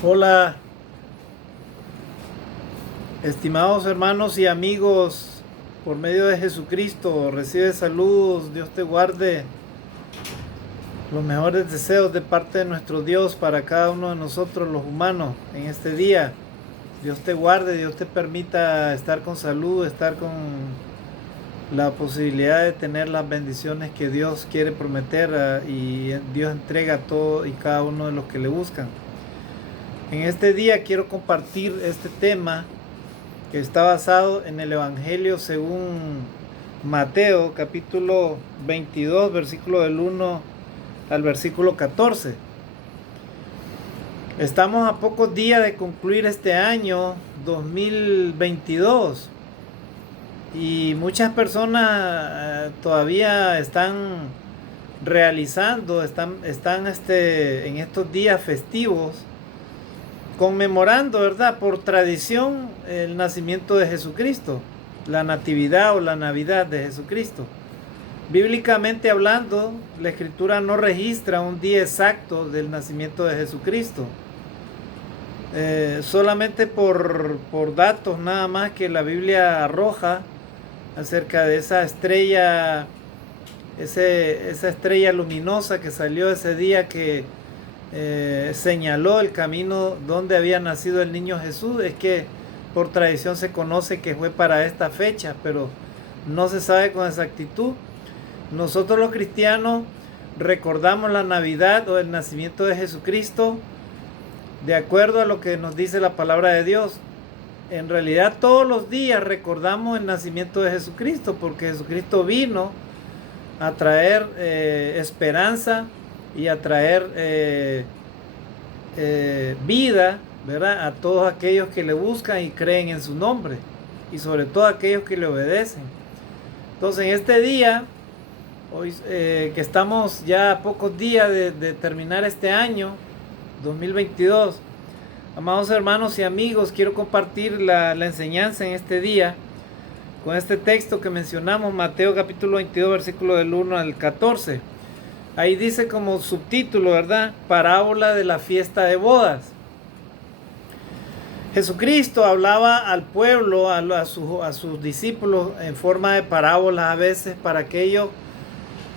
Hola, estimados hermanos y amigos, por medio de Jesucristo, recibe saludos, Dios te guarde, los mejores deseos de parte de nuestro Dios para cada uno de nosotros, los humanos, en este día. Dios te guarde, Dios te permita estar con salud, estar con la posibilidad de tener las bendiciones que Dios quiere prometer y Dios entrega a todo y cada uno de los que le buscan. En este día quiero compartir este tema que está basado en el Evangelio según Mateo, capítulo 22, versículo del 1 al versículo 14. Estamos a pocos días de concluir este año 2022 y muchas personas todavía están realizando, están en estos días festivos conmemorando, ¿verdad?, por tradición el nacimiento de Jesucristo, la natividad o la Navidad de Jesucristo. Bíblicamente hablando, la Escritura no registra un día exacto del nacimiento de Jesucristo. Solamente por datos nada más que la Biblia arroja acerca de esa estrella, esa estrella luminosa que salió ese día que señaló el camino donde había nacido el niño Jesús. Es que por tradición se conoce que fue para esta fecha, pero no se sabe con exactitud. Nosotros los cristianos recordamos la Navidad o el nacimiento de Jesucristo de acuerdo a lo que nos dice la palabra de Dios. En realidad todos los días recordamos el nacimiento de Jesucristo, porque Jesucristo vino a traer esperanza y a traer vida, ¿verdad?, a todos aquellos que le buscan y creen en su nombre, y sobre todo a aquellos que le obedecen. Entonces en este día, hoy que estamos ya a pocos días de terminar este año 2022, amados hermanos y amigos, quiero compartir la enseñanza en este día con este texto que mencionamos, Mateo capítulo 22, versículo del 1 al 14. Ahí dice como subtítulo, ¿verdad?, parábola de la fiesta de bodas. Jesucristo hablaba al pueblo, a sus discípulos en forma de parábolas a veces para que ellos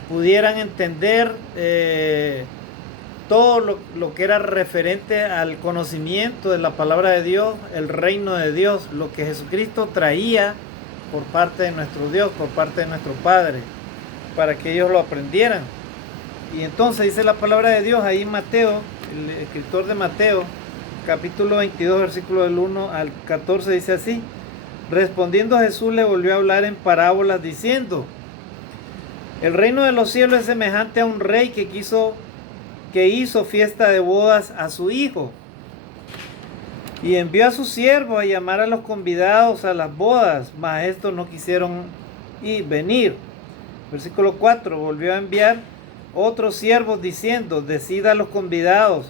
pudieran entender todo lo que era referente al conocimiento de la palabra de Dios, el reino de Dios, lo que Jesucristo traía por parte de nuestro Dios, por parte de nuestro Padre, para que ellos lo aprendieran. Y entonces dice la palabra de Dios ahí en Mateo, el escritor de Mateo, capítulo 22, versículo del 1 al 14, dice así: respondiendo Jesús le volvió a hablar en parábolas diciendo: el reino de los cielos es semejante a un rey que hizo fiesta de bodas a su hijo, y envió a sus siervos a llamar a los convidados a las bodas, mas estos no quisieron venir. Versículo 4, volvió a enviar otros siervos diciendo: decid a los convidados,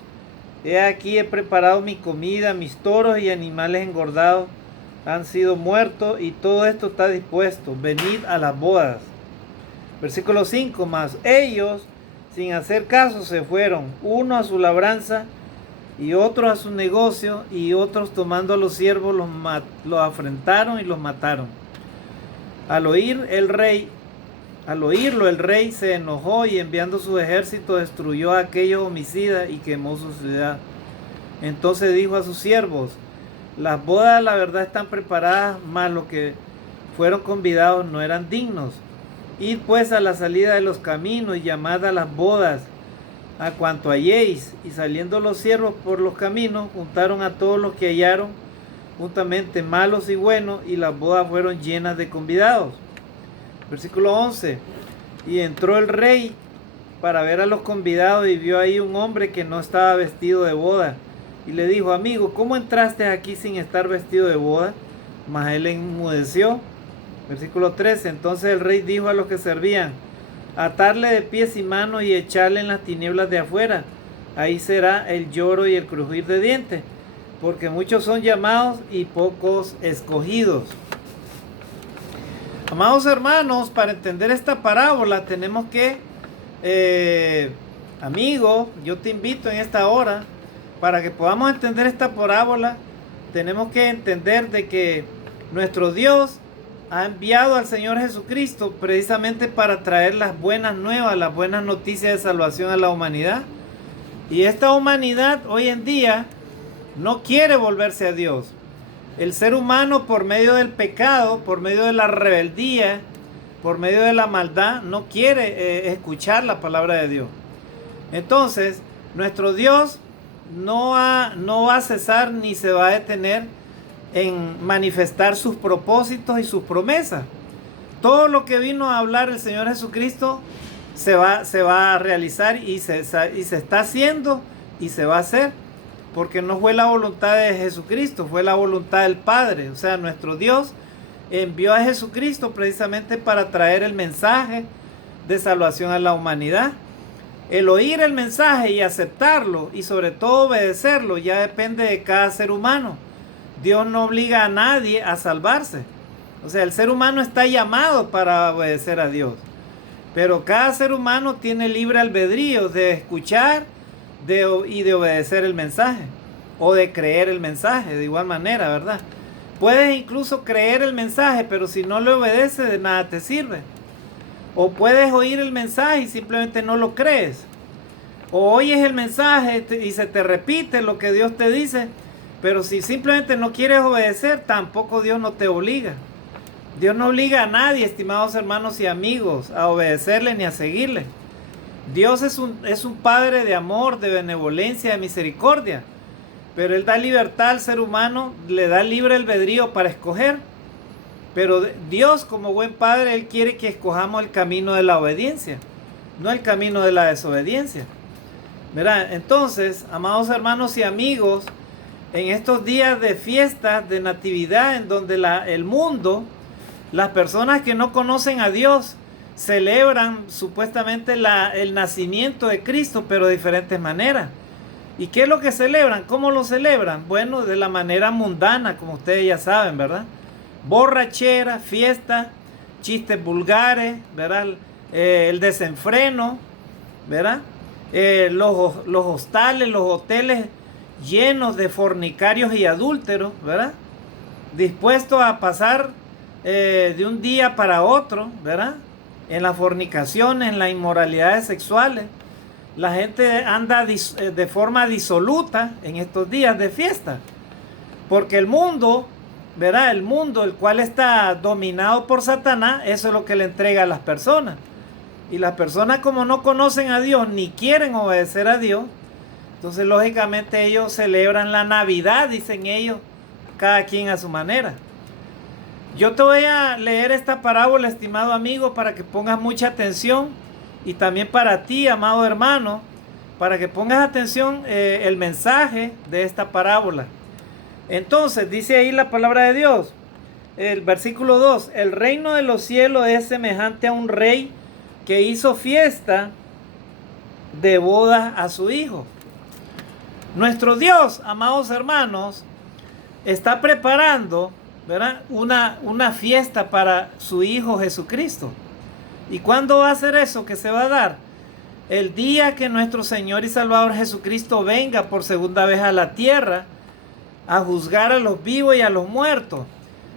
he aquí he preparado mi comida, mis toros y animales engordados han sido muertos y todo esto está dispuesto, venid a las bodas. Versículo 5, mas ellos sin hacer caso se fueron, uno a su labranza y otros a su negocio, y otros tomando a los siervos los afrentaron y los mataron. Al oírlo el rey se enojó y enviando su ejército destruyó a aquellos homicidas y quemó su ciudad. Entonces dijo a sus siervos: las bodas la verdad están preparadas, mas los que fueron convidados no eran dignos. Id pues a la salida de los caminos y llamad a las bodas a cuanto halléis. Y saliendo los siervos por los caminos, juntaron a todos los que hallaron, juntamente malos y buenos, y las bodas fueron llenas de convidados. Versículo 11, y entró el rey para ver a los convidados y vio ahí un hombre que no estaba vestido de boda, y le dijo: amigo, ¿cómo entraste aquí sin estar vestido de boda? Mas él enmudeció. Versículo 13, entonces el rey dijo a los que servían: atarle de pies y manos y echarle en las tinieblas de afuera, ahí será el lloro y el crujir de dientes, porque muchos son llamados y pocos escogidos. Amados hermanos, para entender esta parábola tenemos que, amigo, yo te invito en esta hora para que podamos entender esta parábola, tenemos que entender de que nuestro Dios ha enviado al Señor Jesucristo precisamente para traer las buenas nuevas, las buenas noticias de salvación a la humanidad. Y esta humanidad hoy en día no quiere volverse a Dios. El ser humano, por medio del pecado, por medio de la rebeldía, por medio de la maldad, no quiere escuchar la palabra de Dios. Entonces, nuestro Dios no va a cesar ni se va a detener en manifestar sus propósitos y sus promesas. Todo lo que vino a hablar el Señor Jesucristo se va a realizar y se está haciendo y se va a hacer, porque no fue la voluntad de Jesucristo, fue la voluntad del Padre. O sea, nuestro Dios envió a Jesucristo precisamente para traer el mensaje de salvación a la humanidad. El oír el mensaje y aceptarlo y sobre todo obedecerlo ya depende de cada ser humano. Dios no obliga a nadie a salvarse. O sea, el ser humano está llamado para obedecer a Dios. Pero cada ser humano tiene libre albedrío de escuchar y de obedecer el mensaje. O de creer el mensaje, de igual manera, ¿verdad? Puedes incluso creer el mensaje, pero si no lo obedeces, de nada te sirve. O puedes oír el mensaje y simplemente no lo crees. O oyes el mensaje y se te repite lo que Dios te dice, pero si simplemente no quieres obedecer, tampoco Dios no te obliga. Dios no obliga a nadie, estimados hermanos y amigos, a obedecerle ni a seguirle. Dios es un Padre de amor, de benevolencia, de misericordia. Pero Él da libertad al ser humano, le da libre albedrío para escoger. Pero Dios, como buen Padre, Él quiere que escojamos el camino de la obediencia, no el camino de la desobediencia. ¿Verdad? Entonces, amados hermanos y amigos, en estos días de fiestas, de natividad, en donde el mundo, las personas que no conocen a Dios, celebran supuestamente el nacimiento de Cristo, pero de diferentes maneras. ¿Y qué es lo que celebran? ¿Cómo lo celebran? Bueno, de la manera mundana, como ustedes ya saben, ¿verdad? Borrachera, fiesta, chistes vulgares, ¿verdad? El desenfreno, ¿verdad? Los hostales, los hoteles llenos de fornicarios y adúlteros, ¿verdad? Dispuestos a pasar de un día para otro, ¿verdad? En las fornicaciones, en las inmoralidades sexuales. La gente anda de forma disoluta en estos días de fiesta. Porque el mundo, ¿verdad? El mundo, el cual está dominado por Satanás, eso es lo que le entrega a las personas. Y las personas, como no conocen a Dios ni quieren obedecer a Dios, entonces lógicamente ellos celebran la Navidad, dicen ellos, cada quien a su manera. Yo te voy a leer esta parábola, estimado amigo, para que pongas mucha atención, y también para ti, amado hermano, para que pongas atención el mensaje de esta parábola. Entonces, dice ahí la palabra de Dios, el versículo 2, el reino de los cielos es semejante a un rey que hizo fiesta de boda a su hijo. Nuestro Dios, amados hermanos, está preparando, ¿verdad?, una fiesta para su Hijo Jesucristo. ¿Y cuándo va a ser eso que se va a dar? El día que nuestro Señor y Salvador Jesucristo venga por segunda vez a la tierra a juzgar a los vivos y a los muertos.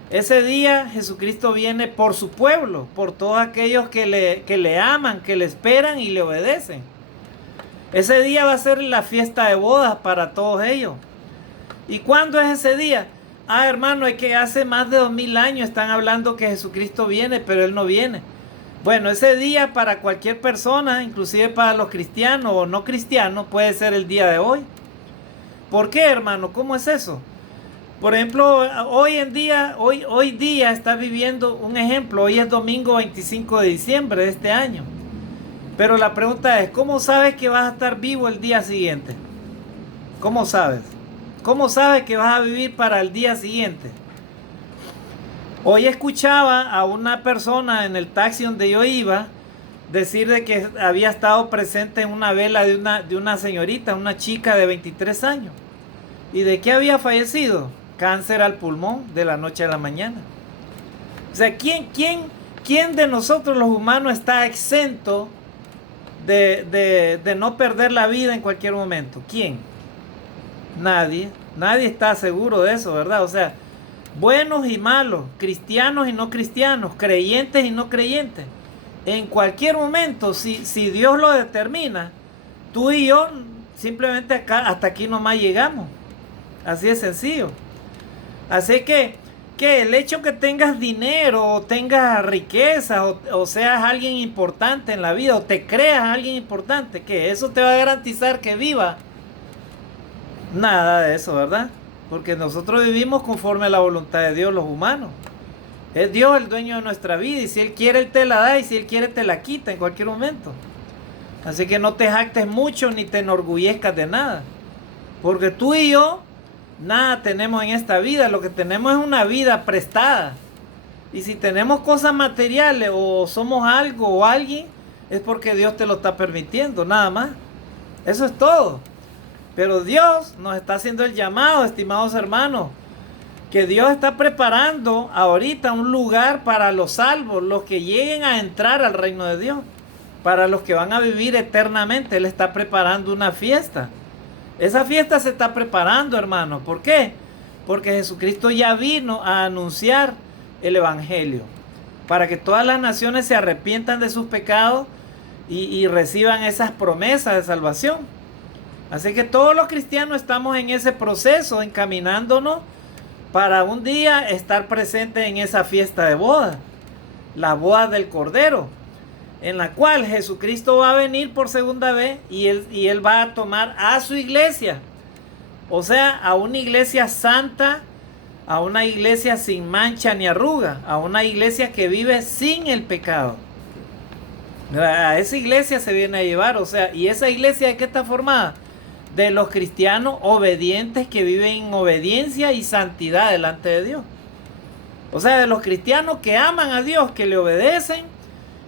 Ese día Jesucristo viene por su pueblo, por todos aquellos que le aman, que le esperan y le obedecen. Ese día va a ser la fiesta de bodas para todos ellos. ¿Y cuándo es ese día? Hermano, es que hace más de 2000 años están hablando que Jesucristo viene, pero Él no viene. Bueno, ese día para cualquier persona, inclusive para los cristianos o no cristianos, puede ser el día de hoy. ¿Por qué, hermano? ¿Cómo es eso? Por ejemplo, hoy día está viviendo un ejemplo. Hoy es domingo 25 de diciembre de este año. Pero la pregunta es, ¿cómo sabes que vas a estar vivo el día siguiente? ¿Cómo sabes? ¿Cómo sabes que vas a vivir para el día siguiente? Hoy escuchaba a una persona en el taxi donde yo iba decir de que había estado presente en una vela de una señorita, una chica de 23 años. ¿Y de qué había fallecido? Cáncer al pulmón de la noche a la mañana. O sea, ¿quién de nosotros los humanos está exento de no perder la vida en cualquier momento? ¿Quién? Nadie está seguro de eso, ¿verdad? O sea, buenos y malos, cristianos y no cristianos, creyentes y no creyentes. En cualquier momento, si Dios lo determina, tú y yo simplemente hasta aquí nomás llegamos. Así de sencillo. Así que el hecho que tengas dinero, o tengas riqueza, o seas alguien importante en la vida, o te creas alguien importante, que eso te va a garantizar que viva. Nada de eso, ¿verdad? Porque nosotros vivimos conforme a la voluntad de Dios, los humanos. Es Dios el dueño de nuestra vida, y si Él quiere, Él te la da, y si Él quiere, te la quita en cualquier momento. Así que no te jactes mucho ni te enorgullezcas de nada. Porque tú y yo nada tenemos en esta vida, lo que tenemos es una vida prestada. Y si tenemos cosas materiales o somos algo o alguien, es porque Dios te lo está permitiendo, nada más. Eso es todo. Pero Dios nos está haciendo el llamado, estimados hermanos, que Dios está preparando ahorita un lugar para los salvos, los que lleguen a entrar al reino de Dios, para los que van a vivir eternamente. Él está preparando una fiesta. Esa fiesta se está preparando, hermano. ¿Por qué? Porque Jesucristo ya vino a anunciar el Evangelio, para que todas las naciones se arrepientan de sus pecados y reciban esas promesas de salvación. Así que todos los cristianos estamos en ese proceso, encaminándonos para un día estar presentes en esa fiesta de bodas, la boda del Cordero, en la cual Jesucristo va a venir por segunda vez y él va a tomar a su iglesia, o sea, a una iglesia santa, a una iglesia sin mancha ni arruga, a una iglesia que vive sin el pecado. A esa iglesia se viene a llevar, o sea, ¿y esa iglesia de qué está formada? De los cristianos obedientes que viven en obediencia y santidad delante de Dios. O sea, de los cristianos que aman a Dios, que le obedecen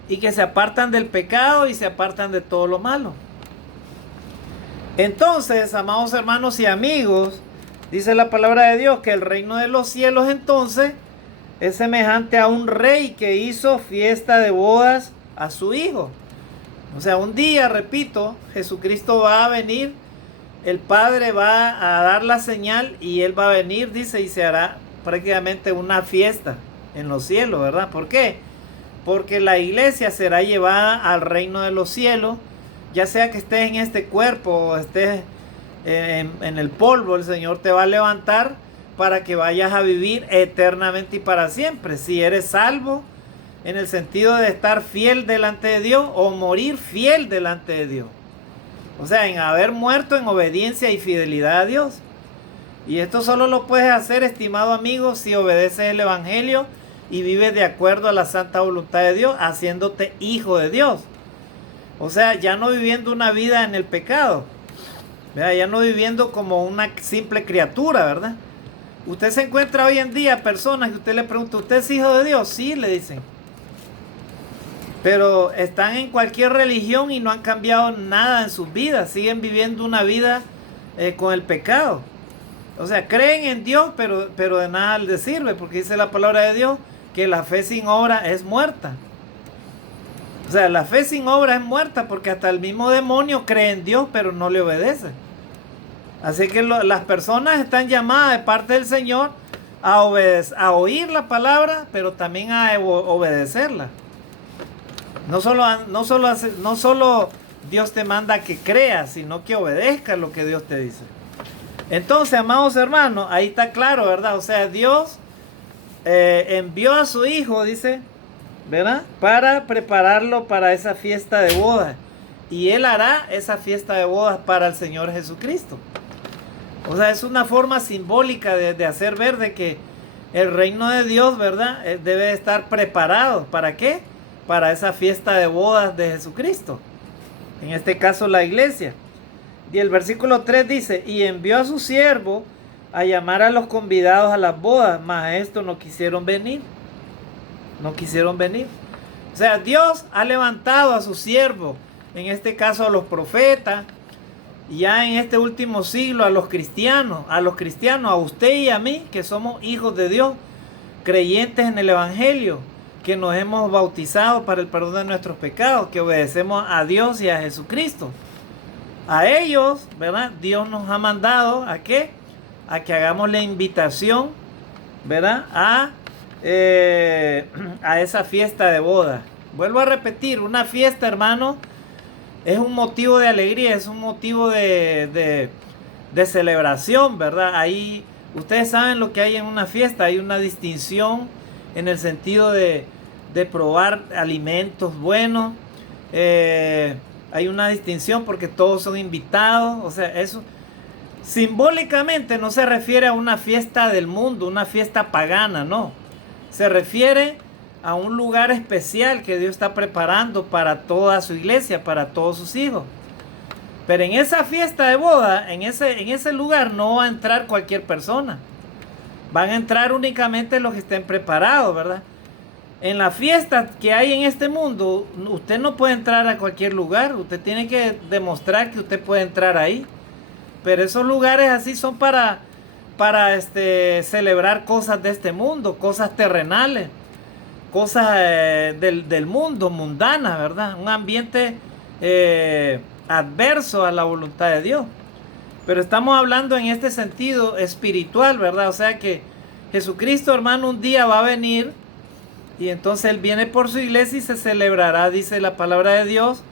y que se apartan del pecado y se apartan de todo lo malo. Entonces, amados hermanos y amigos, dice la palabra de Dios que el reino de los cielos entonces es semejante a un rey que hizo fiesta de bodas a su hijo. O sea, un día, repito, Jesucristo va a venir, el Padre va a dar la señal y Él va a venir, dice, y se hará prácticamente una fiesta en los cielos, ¿verdad? ¿Por qué? Porque la iglesia será llevada al reino de los cielos, ya sea que estés en este cuerpo o estés en el polvo, el Señor te va a levantar para que vayas a vivir eternamente y para siempre. Si eres salvo, en el sentido de estar fiel delante de Dios o morir fiel delante de Dios. O sea, en haber muerto en obediencia y fidelidad a Dios. Y esto solo lo puedes hacer, estimado amigo, si obedeces el Evangelio y vives de acuerdo a la santa voluntad de Dios, haciéndote hijo de Dios. O sea, ya no viviendo una vida en el pecado, ¿verdad? Ya no viviendo como una simple criatura, ¿verdad? Usted se encuentra hoy en día personas que usted le pregunta, ¿usted es hijo de Dios? Sí, le dicen. Pero están en cualquier religión y no han cambiado nada en sus vidas. Siguen viviendo una vida con el pecado. O sea, creen en Dios, pero de nada les sirve, porque dice la palabra de Dios que la fe sin obra es muerta. O sea, la fe sin obra es muerta, porque hasta el mismo demonio cree en Dios, pero no le obedece. Así que las personas están llamadas de parte del Señor a oír la palabra, pero también a obedecerla. No solo Dios te manda que creas, sino que obedezcas lo que Dios te dice. Entonces, amados hermanos, ahí está claro, ¿verdad? O sea, Dios envió a su Hijo, dice, ¿verdad? Para prepararlo para esa fiesta de bodas. Y Él hará esa fiesta de bodas para el Señor Jesucristo. O sea, es una forma simbólica de hacer ver de que el reino de Dios, ¿verdad? Debe estar preparado. ¿Para qué? Para esa fiesta de bodas de Jesucristo. En este caso, la iglesia. Y el versículo 3 dice, y envió a su siervo a llamar a los convidados a las bodas, mas a estos no quisieron venir. No quisieron venir. O sea, Dios ha levantado a su siervo, en este caso a los profetas, y ya en este último siglo a los cristianos, a usted y a mí, que somos hijos de Dios, creyentes en el Evangelio, que nos hemos bautizado para el perdón de nuestros pecados, que obedecemos a Dios y a Jesucristo. A ellos, ¿verdad? Dios nos ha mandado ¿a qué? A que hagamos la invitación, ¿verdad? A esa fiesta de boda. Vuelvo a repetir, una fiesta, hermano, es un motivo de alegría, es un motivo de celebración, ¿verdad? Ahí, ustedes saben lo que hay en una fiesta, hay una distinción en el sentido de probar alimentos buenos, hay una distinción porque todos son invitados, o sea, eso simbólicamente no se refiere a una fiesta del mundo, una fiesta pagana, no. Se refiere a un lugar especial que Dios está preparando para toda su iglesia, para todos sus hijos. Pero en esa fiesta de boda, en ese lugar no va a entrar cualquier persona. Van a entrar únicamente los que estén preparados, ¿verdad? En la fiesta que hay en este mundo, usted no puede entrar a cualquier lugar. Usted tiene que demostrar que usted puede entrar ahí. Pero esos lugares así son para celebrar cosas de este mundo, cosas terrenales, cosas del mundo, mundanas, ¿verdad? Un ambiente adverso a la voluntad de Dios. Pero estamos hablando en este sentido espiritual, ¿verdad? O sea que Jesucristo, hermano, un día va a venir y entonces Él viene por su iglesia y se celebrará, dice la palabra de Dios,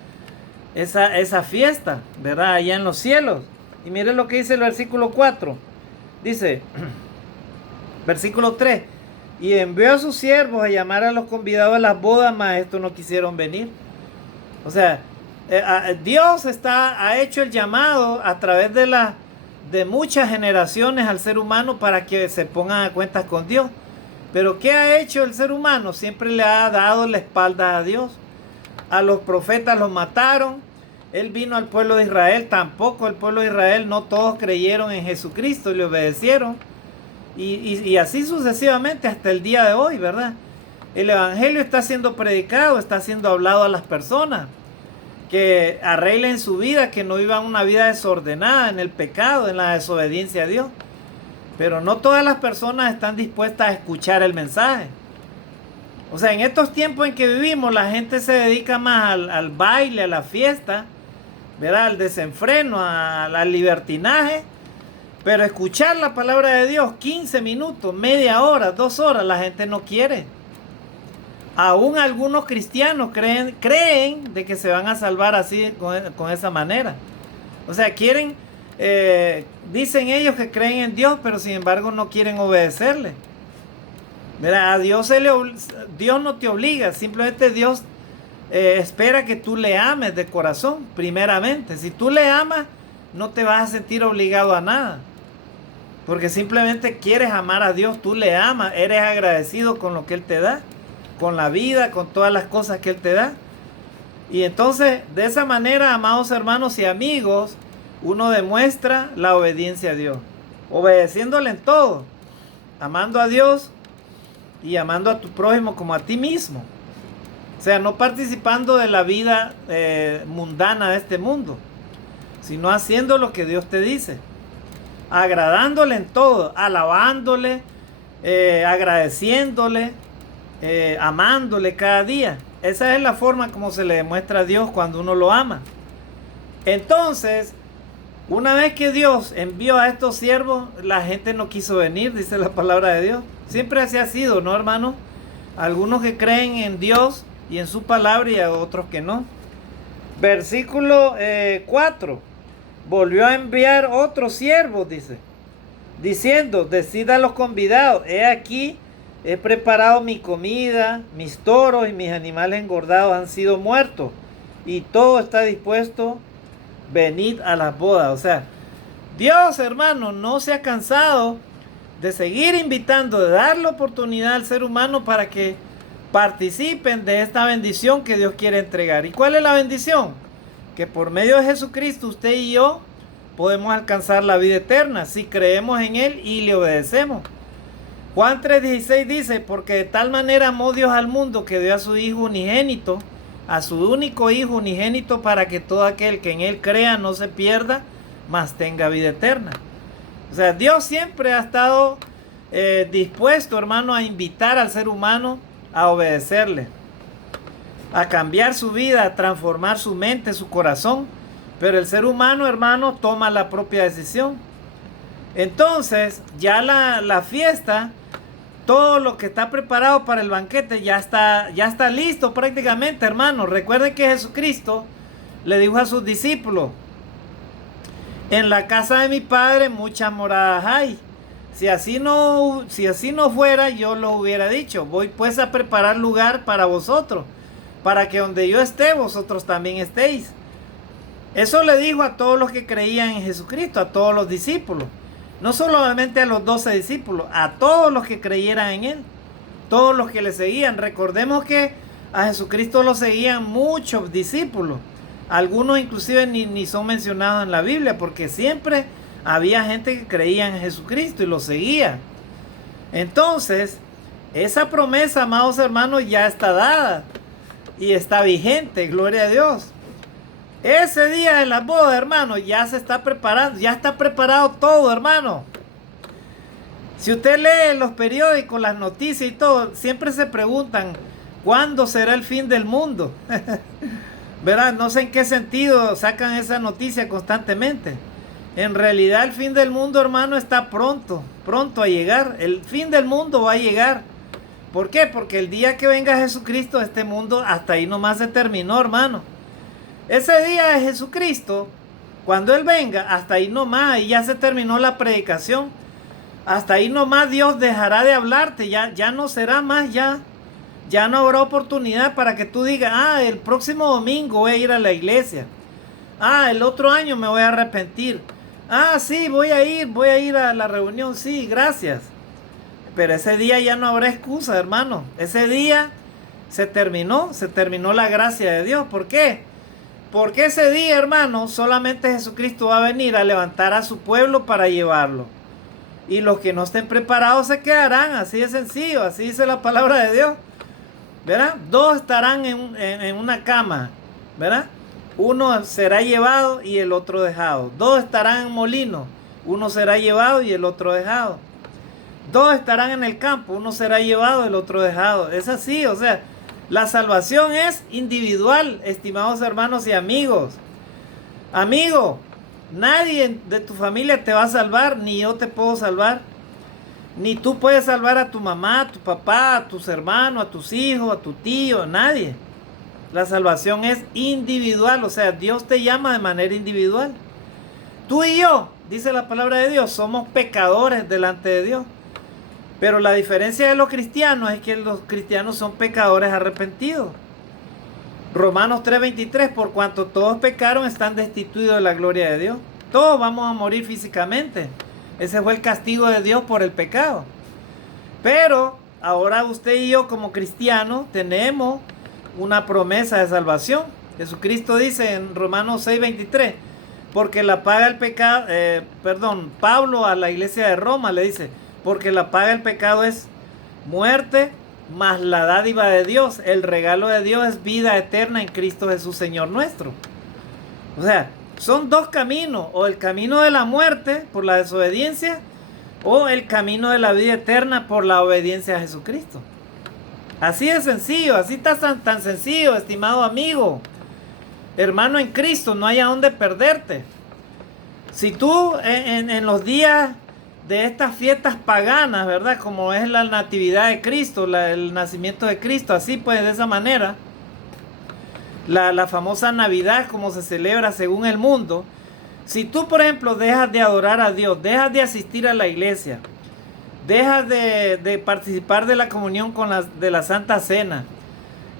esa fiesta, ¿verdad? Allá en los cielos. Y miren lo que dice el versículo 4. Dice, versículo 3. Y envió a sus siervos a llamar a los convidados a las bodas, mas estos no quisieron venir. O sea, Dios ha hecho el llamado a través de muchas generaciones al ser humano para que se pongan a cuentas con Dios. Pero ¿qué ha hecho el ser humano? Siempre le ha dado la espalda a Dios. A los profetas los mataron. Él vino al pueblo de Israel. Tampoco el pueblo de Israel, no todos creyeron en Jesucristo y le obedecieron. Y así sucesivamente hasta el día de hoy, ¿verdad? El evangelio está siendo predicado, está siendo hablado a las personas. Que arreglen su vida, que no vivan una vida desordenada en el pecado, en la desobediencia a Dios. Pero no todas las personas están dispuestas a escuchar el mensaje. O sea, en estos tiempos en que vivimos, la gente se dedica más al baile, a la fiesta, ¿verdad? Al desenfreno, al libertinaje. Pero escuchar la palabra de Dios 15 minutos, media hora, 2 horas, la gente no quiere. Aún algunos cristianos creen de que se van a salvar así, con esa manera. O sea, dicen ellos que creen en Dios, pero sin embargo no quieren obedecerle. Mira, a Dios no te obliga, simplemente Dios espera que tú le ames de corazón, primeramente. Si tú le amas, no te vas a sentir obligado a nada. Porque simplemente quieres amar a Dios, tú le amas, eres agradecido con lo que Él te da, con la vida, con todas las cosas que Él te da. Y entonces, de esa manera, amados hermanos y amigos, uno demuestra la obediencia a Dios, obedeciéndole en todo, amando a Dios y amando a tu prójimo como a ti mismo. O sea, no participando de la vida mundana de este mundo, sino haciendo lo que Dios te dice, agradándole en todo, alabándole, agradeciéndole, amándole cada día. Esa es la forma como se le demuestra a Dios cuando uno lo ama. Entonces, una vez que Dios envió a estos siervos, la gente no quiso venir, dice la palabra de Dios. Siempre así ha sido, ¿no, hermano? Algunos que creen en Dios y en su palabra y a otros que no. Versículo 4. Volvió a enviar otros siervos, dice, diciendo, decid a los convidados, he aquí, he preparado mi comida, mis toros y mis animales engordados han sido muertos, y todo está dispuesto, venid a las bodas. O sea, Dios, hermano, no se ha cansado de seguir invitando, de dar la oportunidad al ser humano para que participen de esta bendición que Dios quiere entregar. ¿Y cuál es la bendición? Que por medio de Jesucristo, usted y yo podemos alcanzar la vida eterna si creemos en Él y le obedecemos. Juan 3:16 dice, porque de tal manera amó Dios al mundo que dio a su Hijo unigénito, a su único Hijo unigénito, para que todo aquel que en Él crea no se pierda, mas tenga vida eterna. O sea, Dios siempre ha estado dispuesto, hermano, a invitar al ser humano a obedecerle, a cambiar su vida, a transformar su mente, su corazón, Pero el ser humano, hermano, toma la propia decisión. Entonces, ya la fiesta, todo lo que está preparado para el banquete ya está listo prácticamente, hermano. Recuerden que Jesucristo le dijo a sus discípulos: en la casa de mi Padre muchas moradas hay. Si así no fuera, yo lo hubiera dicho. Voy pues a preparar lugar para vosotros, para que donde yo esté, vosotros también estéis. Eso le dijo a todos los que creían en Jesucristo, a todos los discípulos. No solamente a los 12 discípulos, a todos los que creyeran en Él, todos los que le seguían. Recordemos que a Jesucristo lo seguían muchos discípulos. Algunos inclusive ni son mencionados en la Biblia, porque siempre había gente que creía en Jesucristo y lo seguía. Entonces, esa promesa, amados hermanos, ya está dada y está vigente, gloria a Dios. Ese día de la boda, hermano, ya se está preparando, ya está preparado todo, hermano. Si usted lee los periódicos, las noticias y todo, siempre se preguntan: ¿cuándo será el fin del mundo? ¿Verdad? No sé en qué sentido sacan esa noticia constantemente. En realidad el fin del mundo, hermano, está pronto a llegar. El fin del mundo va a llegar. ¿Por qué? Porque el día que venga Jesucristo, este mundo hasta ahí nomás se terminó, hermano. Ese día de Jesucristo, cuando Él venga, hasta ahí nomás, ahí ya se terminó la predicación. Hasta ahí nomás Dios dejará de hablarte, ya no será más, ya no habrá oportunidad para que tú digas: el próximo domingo voy a ir a la iglesia. El otro año me voy a arrepentir. Sí, voy a ir a la reunión, sí, gracias. Pero ese día ya no habrá excusa, hermano. Ese día se terminó la gracia de Dios. ¿Por qué? Porque ese día, hermano, solamente Jesucristo va a venir a levantar a su pueblo para llevarlo. Y los que no estén preparados se quedarán, así de sencillo, así dice la palabra de Dios. ¿Verdad? Dos estarán en una cama, ¿verdad? Uno será llevado y el otro dejado. Dos estarán en molino, uno será llevado y el otro dejado. Dos estarán en el campo, uno será llevado y el otro dejado. Es así, o sea, la salvación es individual, estimados hermanos y amigos. Amigo, nadie de tu familia te va a salvar, ni yo te puedo salvar. Ni tú puedes salvar a tu mamá, a tu papá, a tus hermanos, a tus hijos, a tu tío, nadie. La salvación es individual, o sea, Dios te llama de manera individual. Tú y yo, dice la palabra de Dios, somos pecadores delante de Dios. Pero la diferencia de los cristianos es que los cristianos son pecadores arrepentidos. Romanos 3:23, por cuanto todos pecaron, están destituidos de la gloria de Dios. Todos vamos a morir físicamente. Ese fue el castigo de Dios por el pecado. Pero ahora usted y yo como cristianos tenemos una promesa de salvación. Jesucristo dice en Romanos 6:23, porque la paga del pecado, Pablo a la iglesia de Roma le dice: porque la paga del pecado es muerte, mas la dádiva de Dios, el regalo de Dios es vida eterna en Cristo Jesús, Señor nuestro. O sea, son dos caminos: o el camino de la muerte por la desobediencia, o el camino de la vida eterna por la obediencia a Jesucristo. Así de sencillo, así está tan sencillo, estimado amigo, hermano en Cristo, no hay a dónde perderte. Si tú en los días de estas fiestas paganas, ¿verdad? Como es la natividad de Cristo, el nacimiento de Cristo, así pues, de esa manera, la famosa Navidad como se celebra según el mundo. Si tú, por ejemplo, dejas de adorar a Dios, dejas de asistir a la iglesia, dejas de participar de la comunión de la Santa Cena,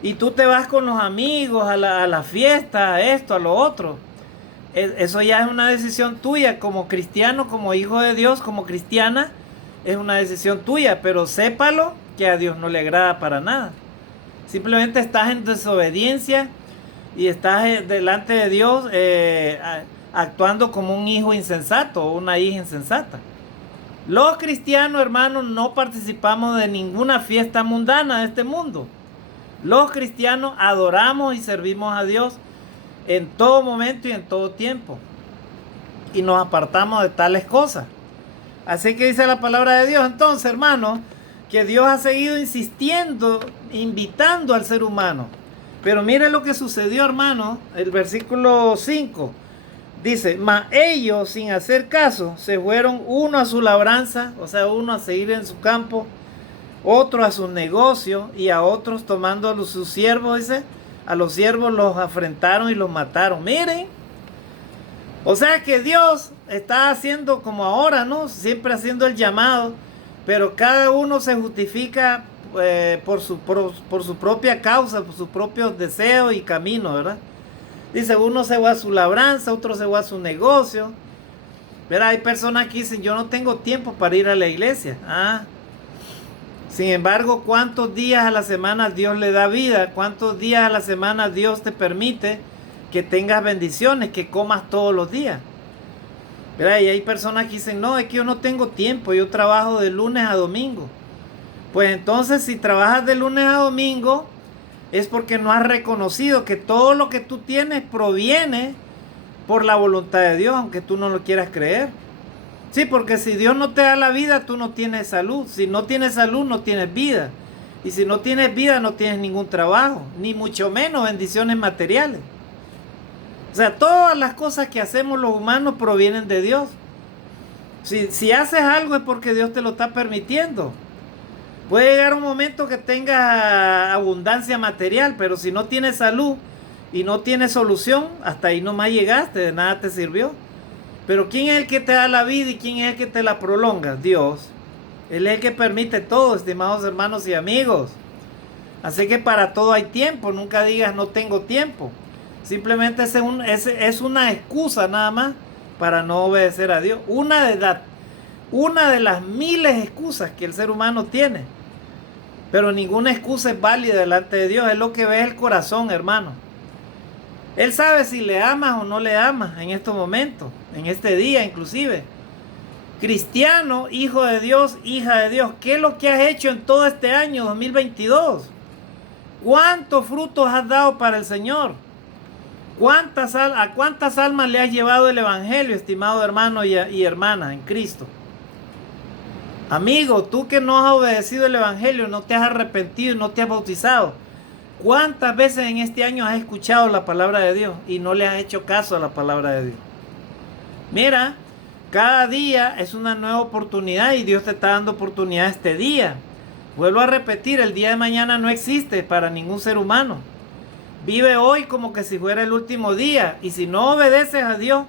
y tú te vas con los amigos a la fiesta, a esto, a lo otro, eso ya es una decisión tuya como cristiano, como hijo de Dios, como cristiana, es una decisión tuya, pero sépalo que a Dios no le agrada para nada. Simplemente estás en desobediencia y estás delante de Dios actuando como un hijo insensato o una hija insensata. Los cristianos, hermanos, no participamos de ninguna fiesta mundana de este mundo. Los cristianos adoramos y servimos a Dios en todo momento y en todo tiempo, y nos apartamos de tales cosas. Así que dice la palabra de Dios, entonces, hermano, que Dios ha seguido insistiendo, invitando al ser humano. Pero mire lo que sucedió, hermano, el versículo 5. Dice, mas ellos sin hacer caso se fueron uno a su labranza, o sea, uno a seguir en su campo, otro a sus negocios y a otros tomando a sus siervos, dice, a los siervos los afrentaron y los mataron. Miren, o sea que Dios está haciendo como ahora, ¿no? Siempre haciendo el llamado, pero cada uno se justifica por su propia causa, por sus propios deseos y caminos, ¿verdad? Dice, uno se va a su labranza, otro se va a su negocio. ¿Verdad? Hay personas que dicen, yo no tengo tiempo para ir a la iglesia. Sin embargo, ¿cuántos días a la semana Dios le da vida? ¿Cuántos días a la semana Dios te permite que tengas bendiciones, que comas todos los días? ¿Verdad? Y hay personas que dicen, no, es que yo no tengo tiempo, yo trabajo de lunes a domingo. Pues entonces, si trabajas de lunes a domingo, es porque no has reconocido que todo lo que tú tienes proviene por la voluntad de Dios, aunque tú no lo quieras creer. Sí, porque si Dios no te da la vida, tú no tienes salud. Si no tienes salud, no tienes vida. Y si no tienes vida, no tienes ningún trabajo, ni mucho menos bendiciones materiales. O sea, todas las cosas que hacemos los humanos provienen de Dios. Si haces algo es porque Dios te lo está permitiendo. Puede llegar un momento que tengas abundancia material, pero si no tienes salud y no tienes solución, hasta ahí nomás llegaste, de nada te sirvió. Pero ¿quién es el que te da la vida y quién es el que te la prolonga? Dios. Él es el que permite todo, estimados hermanos y amigos. Así que para todo hay tiempo, nunca digas no tengo tiempo. Simplemente es una excusa nada más para no obedecer a Dios. Una de las miles excusas que el ser humano tiene. Pero ninguna excusa es válida delante de Dios. Es lo que ve el corazón, hermano. Él sabe si le amas o no le amas en estos momentos, en este día inclusive. Cristiano, hijo de Dios, hija de Dios, ¿qué es lo que has hecho en todo este año 2022? ¿Cuántos frutos has dado para el Señor? ¿A cuántas almas le has llevado el Evangelio, estimado hermano y hermana en Cristo? Amigo, tú que no has obedecido el Evangelio, no te has arrepentido y no te has bautizado, ¿cuántas veces en este año has escuchado la palabra de Dios y no le has hecho caso a la palabra de Dios? Mira, cada día es una nueva oportunidad y Dios te está dando oportunidad este día. Vuelvo a repetir, el día de mañana no existe para ningún ser humano. Vive hoy como que si fuera el último día, y si no obedeces a Dios,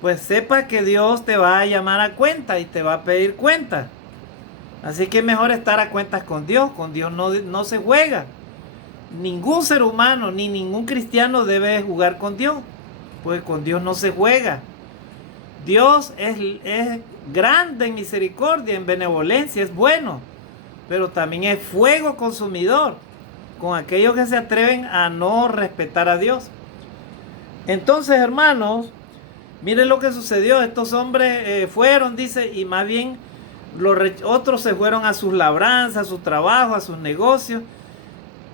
pues sepa que Dios te va a llamar a cuenta y te va a pedir cuenta. Así que es mejor estar a cuentas con Dios no se juega. Ningún ser humano ni ningún cristiano debe jugar con Dios, pues con Dios no se juega. Dios es grande en misericordia, en benevolencia, es bueno, pero también es fuego consumidor con aquellos que se atreven a no respetar a Dios. Entonces, hermanos, miren lo que sucedió. Estos hombres fueron, dice, y más bien otros se fueron a sus labranzas, a su trabajo, a sus negocios.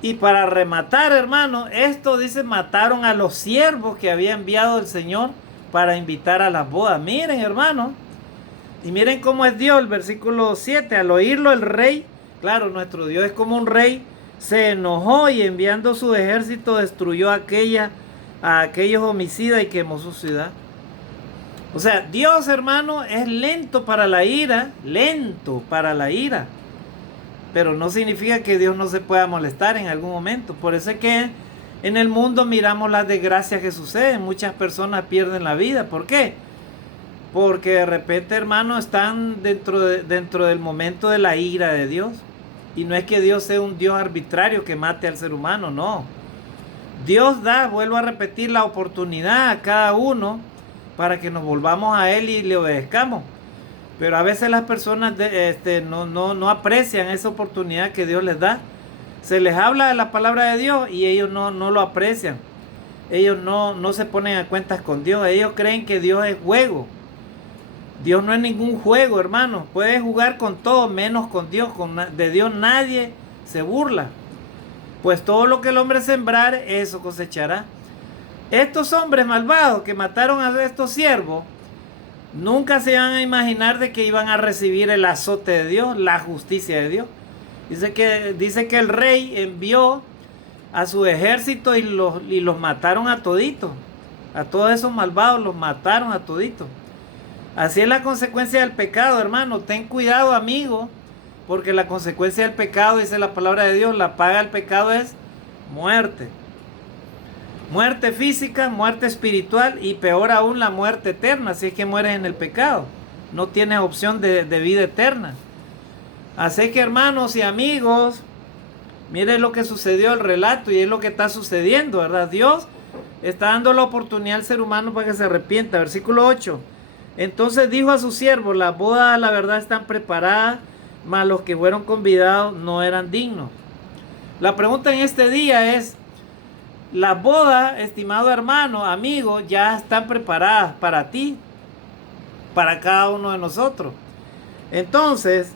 Y para rematar, hermanos, esto dice, mataron a los siervos que había enviado el Señor para invitar a las bodas. Miren, hermanos, y miren cómo es Dios, el versículo 7. Al oírlo el rey, claro, nuestro Dios es como un rey, se enojó y enviando su ejército destruyó a aquellos homicidas y quemó su ciudad. O sea, Dios, hermano, es lento para la ira, pero no significa que Dios no se pueda molestar en algún momento. Por eso es que en el mundo miramos las desgracias que suceden. Muchas personas pierden la vida. ¿Por qué? Porque de repente, hermano, están dentro del momento de la ira de Dios. Y no es que Dios sea un Dios arbitrario que mate al ser humano, no. Dios da, vuelvo a repetir, la oportunidad a cada uno para que nos volvamos a Él y le obedezcamos. Pero a veces las personas no aprecian esa oportunidad que Dios les da. Se les habla de la palabra de Dios y ellos no lo aprecian. Ellos no se ponen a cuentas con Dios. Ellos creen que Dios es juego. Dios no es ningún juego, hermano. Puedes jugar con todo menos con Dios. De Dios nadie se burla. Pues todo lo que el hombre sembrar, eso cosechará. Estos hombres malvados que mataron a estos siervos, nunca se van a imaginar de que iban a recibir el azote de Dios, la justicia de Dios. Dice que el rey envió a su ejército y los mataron a toditos. A todos esos malvados los mataron a toditos. Así es la consecuencia del pecado, hermano. Ten cuidado, amigo, porque la consecuencia del pecado, dice la palabra de Dios, la paga del pecado es muerte. Muerte física, muerte espiritual y peor aún la muerte eterna, si es que mueres en el pecado. No tienes opción de vida eterna. Así que, hermanos y amigos, miren lo que sucedió el relato y es lo que está sucediendo, ¿verdad? Dios está dando la oportunidad al ser humano para que se arrepienta. Versículo 8. Entonces dijo a sus siervos: las bodas, la verdad, están preparadas, mas los que fueron convidados no eran dignos. La pregunta en este día es: las bodas, estimado hermano, amigo, ya están preparadas para ti, para cada uno de nosotros. Entonces,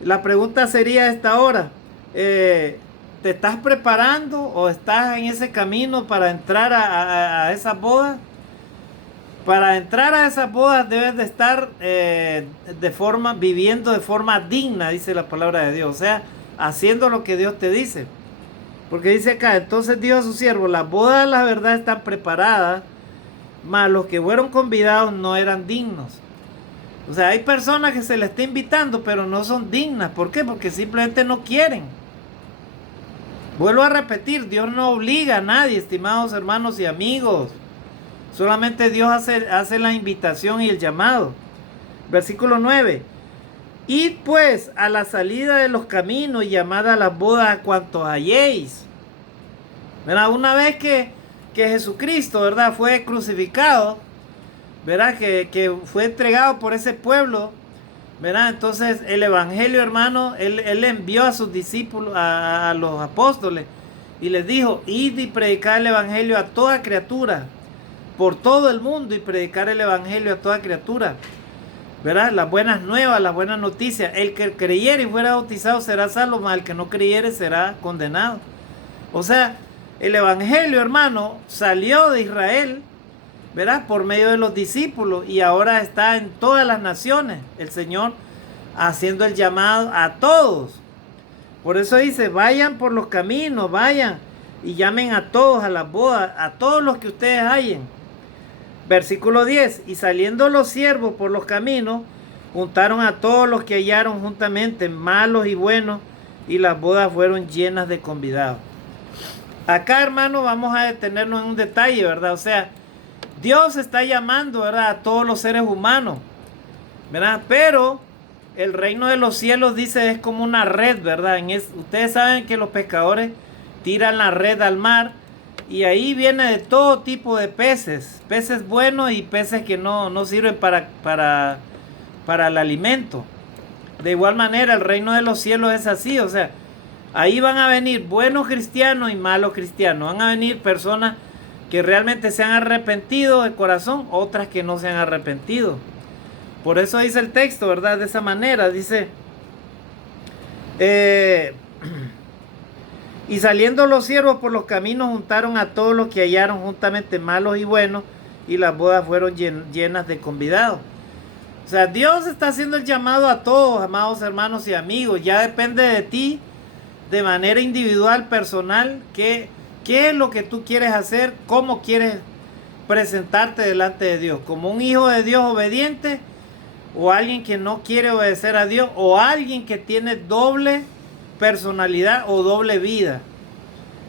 la pregunta sería a esta hora: ¿te estás preparando o estás en ese camino para entrar a esas bodas? Para entrar a esas bodas debes de estar viviendo de forma digna, dice la palabra de Dios. O sea, haciendo lo que Dios te dice. Porque dice acá: entonces dijo a su siervo: las bodas, la verdad, están preparadas, mas los que fueron convidados no eran dignos. O sea, hay personas que se les está invitando, pero no son dignas. ¿Por qué? Porque simplemente no quieren. Vuelvo a repetir, Dios no obliga a nadie, estimados hermanos y amigos. Solamente Dios hace la invitación y el llamado. Versículo 9. Id pues a la salida de los caminos y llamad a las bodas a cuantos halléis. ¿Verdad? Una vez que Jesucristo, ¿verdad?, fue crucificado, ¿verdad?, que fue entregado por ese pueblo, ¿verdad? Entonces el evangelio, hermano, él envió a sus discípulos, a los apóstoles, y les dijo: id y predicar el evangelio a toda criatura, por todo el mundo, y predicar el evangelio a toda criatura, ¿verdad? Las buenas nuevas, las buenas noticias. El que creyere y fuera bautizado será salvo, mas el que no creyere será condenado. O sea, el evangelio, hermano, salió de Israel, ¿verdad?, por medio de los discípulos, y ahora está en todas las naciones, el Señor haciendo el llamado a todos. Por eso dice: vayan por los caminos, vayan y llamen a todos a las bodas, a todos los que ustedes hallen. Versículo 10. Y saliendo los siervos por los caminos, juntaron a todos los que hallaron juntamente, malos y buenos, y las bodas fueron llenas de convidados. Acá, hermano, vamos a detenernos en un detalle, ¿verdad? O sea, Dios está llamando, ¿verdad?, a todos los seres humanos, ¿verdad? Pero el reino de los cielos, dice, es como una red, ¿verdad? Ustedes saben que los pescadores tiran la red al mar y ahí viene de todo tipo de peces. Peces buenos y peces que no sirven para el alimento. De igual manera, el reino de los cielos es así. O sea, ahí van a venir buenos cristianos y malos cristianos. Van a venir personas que realmente se han arrepentido de corazón, otras que no se han arrepentido. Por eso dice el texto, ¿verdad? De esa manera, dice: y saliendo los siervos por los caminos, juntaron a todos los que hallaron juntamente, malos y buenos, y las bodas fueron llenas de convidados. O sea, Dios está haciendo el llamado a todos, amados hermanos y amigos. Ya depende de ti, de manera individual, personal, qué es lo que tú quieres hacer, cómo quieres presentarte delante de Dios, como un hijo de Dios obediente, o alguien que no quiere obedecer a Dios, o alguien que tiene doble personalidad o doble vida.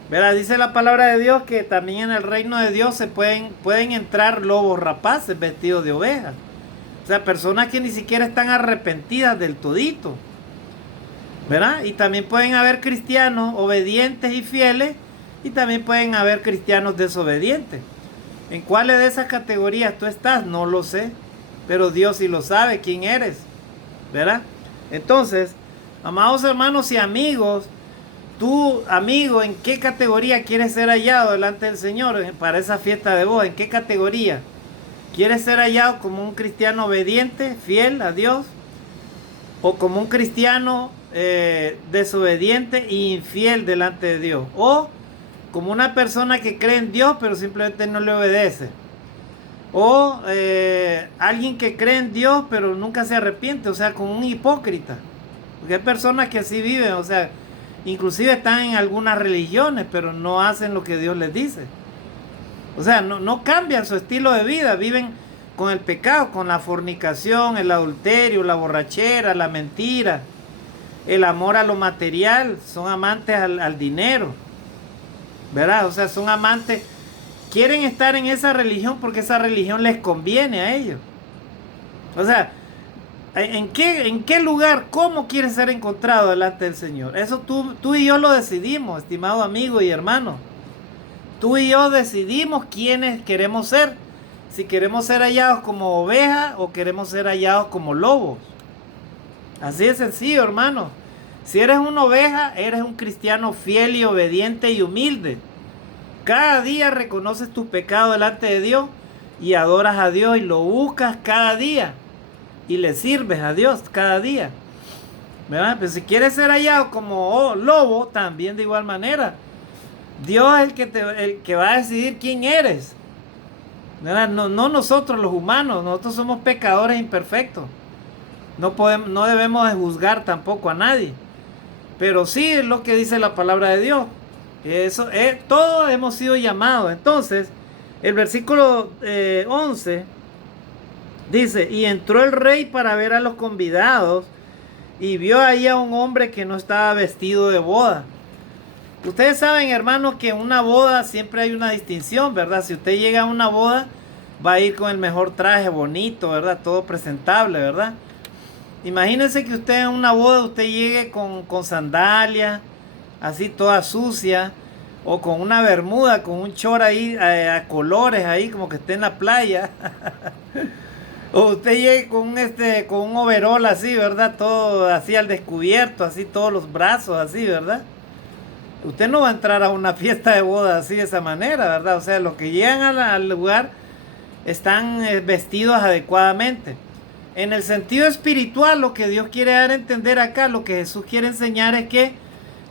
¿Verdad? Dice la palabra de Dios que también en el reino de Dios se pueden entrar lobos rapaces vestidos de ovejas. O sea, personas que ni siquiera están arrepentidas del todito, ¿verdad? Y también pueden haber cristianos obedientes y fieles, y también pueden haber cristianos desobedientes. ¿En cuáles de esas categorías tú estás? No lo sé, pero Dios sí lo sabe quién eres, ¿verdad? Entonces, amados hermanos y amigos, tú, amigo, ¿en qué categoría quieres ser hallado delante del Señor para esa fiesta de boda? ¿En qué categoría? ¿Quieres ser hallado como un cristiano obediente, fiel a Dios? ¿O como un cristiano desobediente e infiel delante de Dios? ¿O como una persona que cree en Dios pero simplemente no le obedece? ¿O alguien que cree en Dios pero nunca se arrepiente? O sea, como un hipócrita. Porque hay personas que así viven, o sea, inclusive están en algunas religiones, pero no hacen lo que Dios les dice. O sea, no cambian su estilo de vida, viven con el pecado, con la fornicación, el adulterio, la borrachera, la mentira, el amor a lo material, son amantes al dinero, ¿verdad? O sea, son amantes, quieren estar en esa religión porque esa religión les conviene a ellos. O sea, ¿en qué lugar, cómo quieres ser encontrado delante del Señor? Eso tú y yo lo decidimos, estimado amigo y hermano. Tú y yo decidimos quiénes queremos ser. Si queremos ser hallados como ovejas o queremos ser hallados como lobos. Así de sencillo, hermano. Si eres una oveja, eres un cristiano fiel y obediente y humilde. Cada día reconoces tu pecado delante de Dios y adoras a Dios y lo buscas cada día. Y le sirves a Dios cada día. ¿Verdad? Pero si quieres ser hallado como lobo, también de igual manera. Dios es el que va a decidir quién eres. ¿Verdad? No nosotros los humanos, nosotros somos pecadores imperfectos. No debemos de juzgar tampoco a nadie. Pero sí es lo que dice la palabra de Dios. Eso todos hemos sido llamados. Entonces, el versículo 11 dice: y entró el rey para ver a los convidados y vio ahí a un hombre que no estaba vestido de boda. Ustedes saben, hermanos, que en una boda siempre hay una distinción, ¿verdad? Si usted llega a una boda, va a ir con el mejor traje, bonito, ¿verdad? Todo presentable, ¿verdad? Imagínense que usted en una boda, usted llegue con sandalias, así toda sucia, o con una bermuda, con un short ahí a colores ahí, como que esté en la playa. O usted llegue con un overol así, ¿verdad? Todo así al descubierto, así todos los brazos así, ¿verdad? Usted no va a entrar a una fiesta de boda así de esa manera, ¿verdad? O sea, los que llegan al lugar están vestidos adecuadamente. En el sentido espiritual, lo que Dios quiere dar a entender acá, lo que Jesús quiere enseñar es que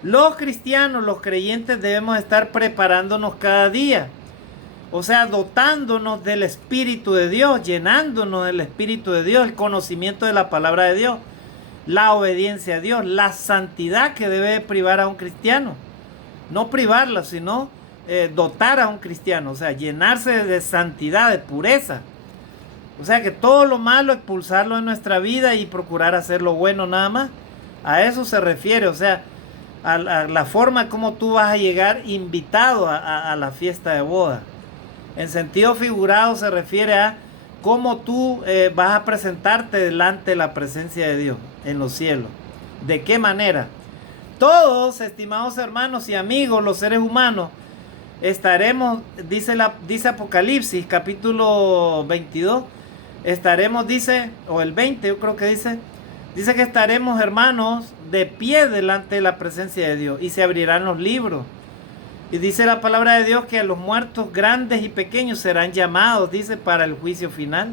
los cristianos, los creyentes, debemos estar preparándonos cada día. O sea, dotándonos del Espíritu de Dios, llenándonos del Espíritu de Dios, el conocimiento de la palabra de Dios, la obediencia a Dios, la santidad que debe privar a un cristiano. No privarla, sino dotar a un cristiano, o sea, llenarse de santidad, de pureza. O sea, que todo lo malo expulsarlo de nuestra vida y procurar hacer lo bueno nada más. A eso se refiere, o sea, a la forma como tú vas a llegar invitado a la fiesta de boda. En sentido figurado se refiere a cómo tú vas a presentarte delante de la presencia de Dios en los cielos. ¿De qué manera? Todos, estimados hermanos y amigos, los seres humanos, estaremos, dice Apocalipsis, capítulo 22, estaremos, dice, o el 20, yo creo que dice que estaremos, hermanos, de pie delante de la presencia de Dios y se abrirán los libros. Y dice la palabra de Dios que a los muertos grandes y pequeños serán llamados, dice, para el juicio final.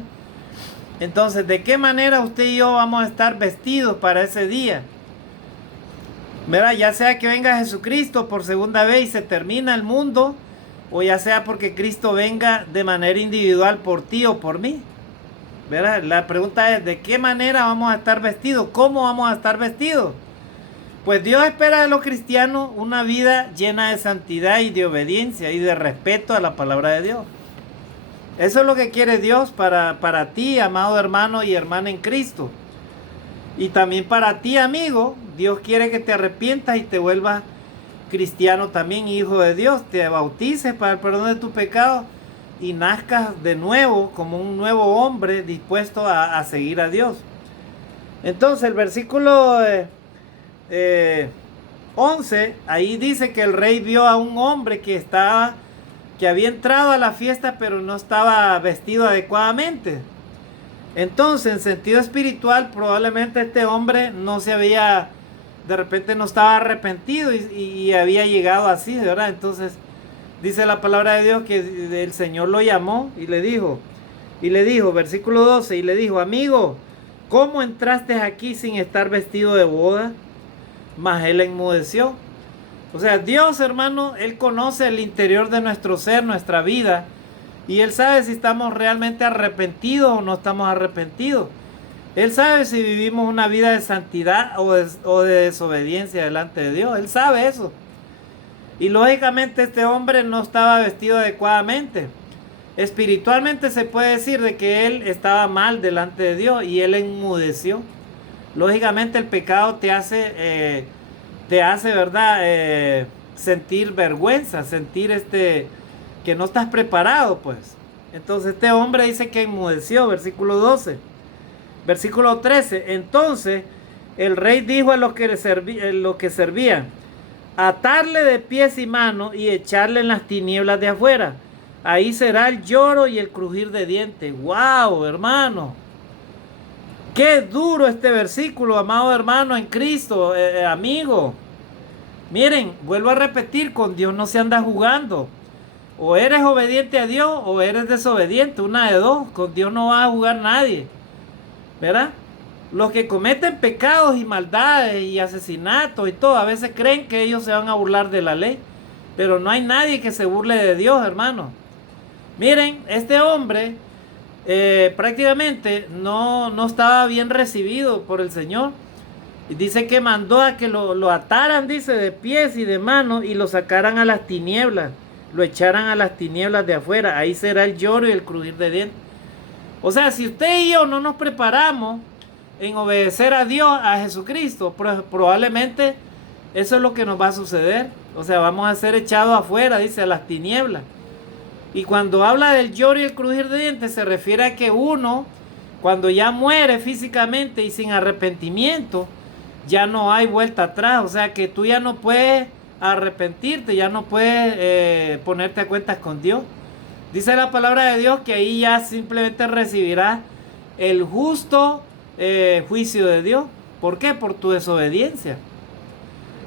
Entonces, ¿de qué manera usted y yo vamos a estar vestidos para ese día? ¿Verdad? Ya sea que venga Jesucristo por segunda vez y se termina el mundo, o ya sea porque Cristo venga de manera individual por ti o por mí. ¿Verdad? La pregunta es, ¿de qué manera vamos a estar vestidos? ¿Cómo vamos a estar vestidos? Pues Dios espera de los cristianos una vida llena de santidad y de obediencia y de respeto a la palabra de Dios. Eso es lo que quiere Dios para ti, amado hermano y hermana en Cristo. Y también para ti, amigo, Dios quiere que te arrepientas y te vuelvas cristiano también, hijo de Dios. Te bautices para el perdón de tu pecado y nazcas de nuevo como un nuevo hombre dispuesto a seguir a Dios. Entonces el versículo 11, ahí dice que el rey vio a un hombre que había entrado a la fiesta pero no estaba vestido adecuadamente. Entonces, en sentido espiritual, probablemente este hombre de repente no estaba arrepentido y había llegado así, ¿verdad? Entonces, dice la palabra de Dios que el Señor lo llamó y le dijo, versículo 12, y le dijo: amigo, ¿cómo entraste aquí sin estar vestido de boda? Mas él enmudeció. O sea, Dios, hermano, Él conoce el interior de nuestro ser, nuestra vida, y Él sabe si estamos realmente arrepentidos o no estamos arrepentidos. Él sabe si vivimos una vida de santidad o de desobediencia delante de Dios. Él sabe eso. Y lógicamente este hombre no estaba vestido adecuadamente. Espiritualmente se puede decir de que él estaba mal delante de Dios y él enmudeció. Lógicamente el pecado te hace, ¿verdad? Sentir vergüenza, sentir que no estás preparado, pues. Entonces este hombre dice que enmudeció, versículo 12. Versículo 13. Entonces el rey dijo a los que servían: atarle de pies y manos y echarle en las tinieblas de afuera. Ahí será el lloro y el crujir de dientes. ¡Wow, hermano! Qué duro este versículo, amado hermano en Cristo, amigo. Miren, vuelvo a repetir, con Dios no se anda jugando. O eres obediente a Dios o eres desobediente, una de dos. Con Dios no va a jugar nadie, ¿verdad? Los que cometen pecados y maldades y asesinatos y todo, a veces creen que ellos se van a burlar de la ley. Pero no hay nadie que se burle de Dios, hermano. Miren, este hombre prácticamente no estaba bien recibido por el Señor. Y dice que mandó a que lo ataran, dice, de pies y de manos y lo sacaran a las tinieblas. Lo echaran a las tinieblas de afuera. Ahí será el lloro y el crujir de dientes. O sea, si usted y yo no nos preparamos en obedecer a Dios, a Jesucristo, probablemente eso es lo que nos va a suceder. O sea, vamos a ser echados afuera, dice, a las tinieblas. Y cuando habla del lloro y el crujir de dientes, se refiere a que uno, cuando ya muere físicamente y sin arrepentimiento, ya no hay vuelta atrás. O sea, que tú ya no puedes arrepentirte, ya no puedes ponerte a cuentas con Dios. Dice la palabra de Dios que ahí ya simplemente recibirás el justo juicio de Dios. ¿Por qué? Por tu desobediencia.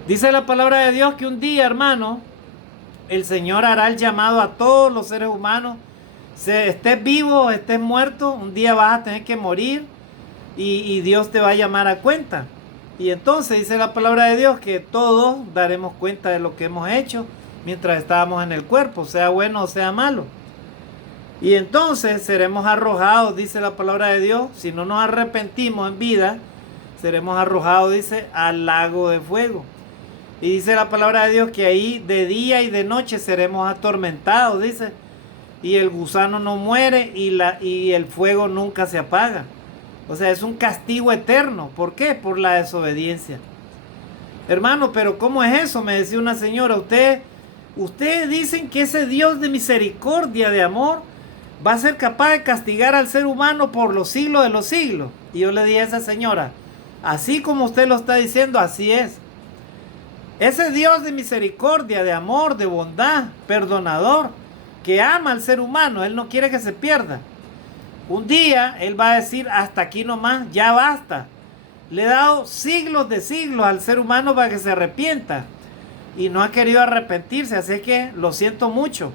Dice la palabra de Dios que un día, hermano, el Señor hará el llamado a todos los seres humanos. Estés vivo o estés muerto, un día vas a tener que morir y Dios te va a llamar a cuenta. Y entonces dice la palabra de Dios que todos daremos cuenta de lo que hemos hecho mientras estábamos en el cuerpo, sea bueno o sea malo. Y entonces seremos arrojados, dice la palabra de Dios, si no nos arrepentimos en vida, seremos arrojados, dice, al lago de fuego. Y dice la palabra de Dios que ahí de día y de noche seremos atormentados, dice. Y el gusano no muere y el fuego nunca se apaga. O sea, es un castigo eterno. ¿Por qué? Por la desobediencia. Hermano, pero ¿cómo es eso? Me decía una señora. Ustedes dicen que ese Dios de misericordia, de amor, va a ser capaz de castigar al ser humano por los siglos de los siglos. Y yo le dije a esa señora, así como usted lo está diciendo, así es. Ese Dios de misericordia, de amor, de bondad, perdonador, que ama al ser humano, Él no quiere que se pierda. Un día Él va a decir, hasta aquí nomás, ya basta. Le he dado siglos de siglos al ser humano para que se arrepienta. Y no ha querido arrepentirse, así que lo siento mucho.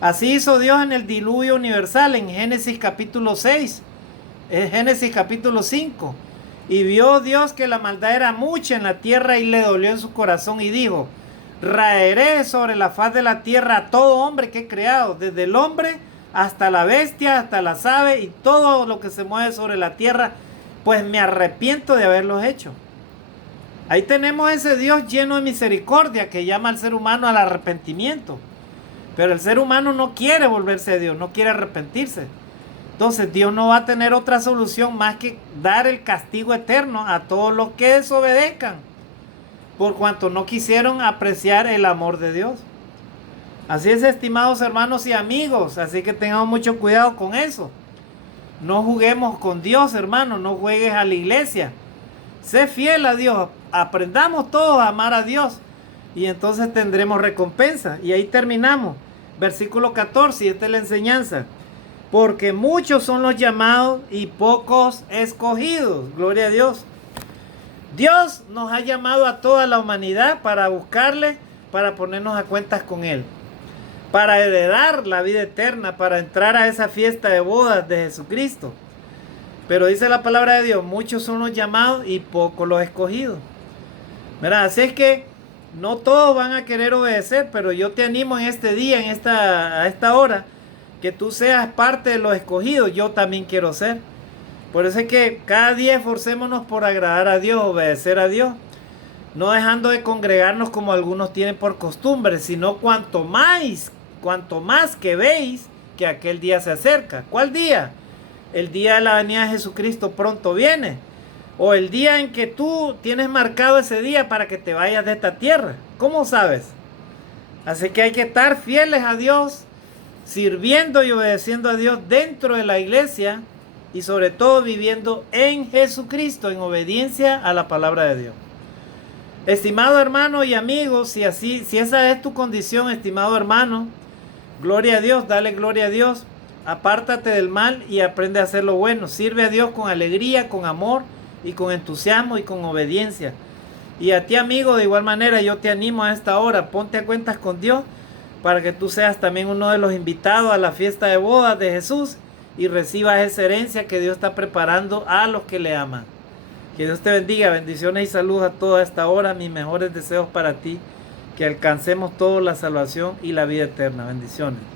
Así hizo Dios en el diluvio universal, en Génesis capítulo 6, Génesis capítulo 5. Y vio Dios que la maldad era mucha en la tierra y le dolió en su corazón y dijo, raeré sobre la faz de la tierra a todo hombre que he creado, desde el hombre hasta la bestia, hasta las aves y todo lo que se mueve sobre la tierra, pues me arrepiento de haberlos hecho. Ahí tenemos ese Dios lleno de misericordia que llama al ser humano al arrepentimiento. Pero el ser humano no quiere volverse a Dios, no quiere arrepentirse. Entonces Dios no va a tener otra solución más que dar el castigo eterno a todos los que desobedezcan, por cuanto no quisieron apreciar el amor de Dios. Así es, estimados hermanos y amigos, así que tengamos mucho cuidado con eso. No juguemos con Dios, hermano, no juegues a la iglesia. Sé fiel a Dios, aprendamos todos a amar a Dios y entonces tendremos recompensa. Y ahí terminamos. Versículo 14, y esta es la enseñanza. Porque muchos son los llamados y pocos escogidos. Gloria a Dios. Dios nos ha llamado a toda la humanidad para buscarle, para ponernos a cuentas con Él, para heredar la vida eterna, para entrar a esa fiesta de bodas de Jesucristo. Pero dice la palabra de Dios, muchos son los llamados y pocos los escogidos. ¿Verdad? Así es que no todos van a querer obedecer, pero yo te animo en este día, a esta hora, que tú seas parte de los escogidos. Yo también quiero ser. Por eso es que cada día esforcémonos por agradar a Dios, obedecer a Dios, no dejando de congregarnos como algunos tienen por costumbre, sino cuanto más que veis que aquel día se acerca. ¿Cuál día? El día de la venida de Jesucristo pronto viene. O el día en que tú tienes marcado ese día para que te vayas de esta tierra. ¿Cómo sabes? Así que hay que estar fieles a Dios, sirviendo y obedeciendo a Dios dentro de la iglesia y sobre todo viviendo en Jesucristo, en obediencia a la palabra de Dios. Estimado hermano y amigo, si esa es tu condición, estimado hermano, gloria a Dios, dale gloria a Dios. Apártate del mal y aprende a hacer lo bueno. Sirve a Dios con alegría, con amor y con entusiasmo y con obediencia. Y a ti, amigo, de igual manera yo te animo a esta hora. Ponte a cuentas con Dios para que tú seas también uno de los invitados a la fiesta de bodas de Jesús y recibas esa herencia que Dios está preparando a los que le aman. Que Dios te bendiga. Bendiciones y saludos a toda esta hora. Mis mejores deseos para ti. Que alcancemos todos la salvación y la vida eterna. Bendiciones.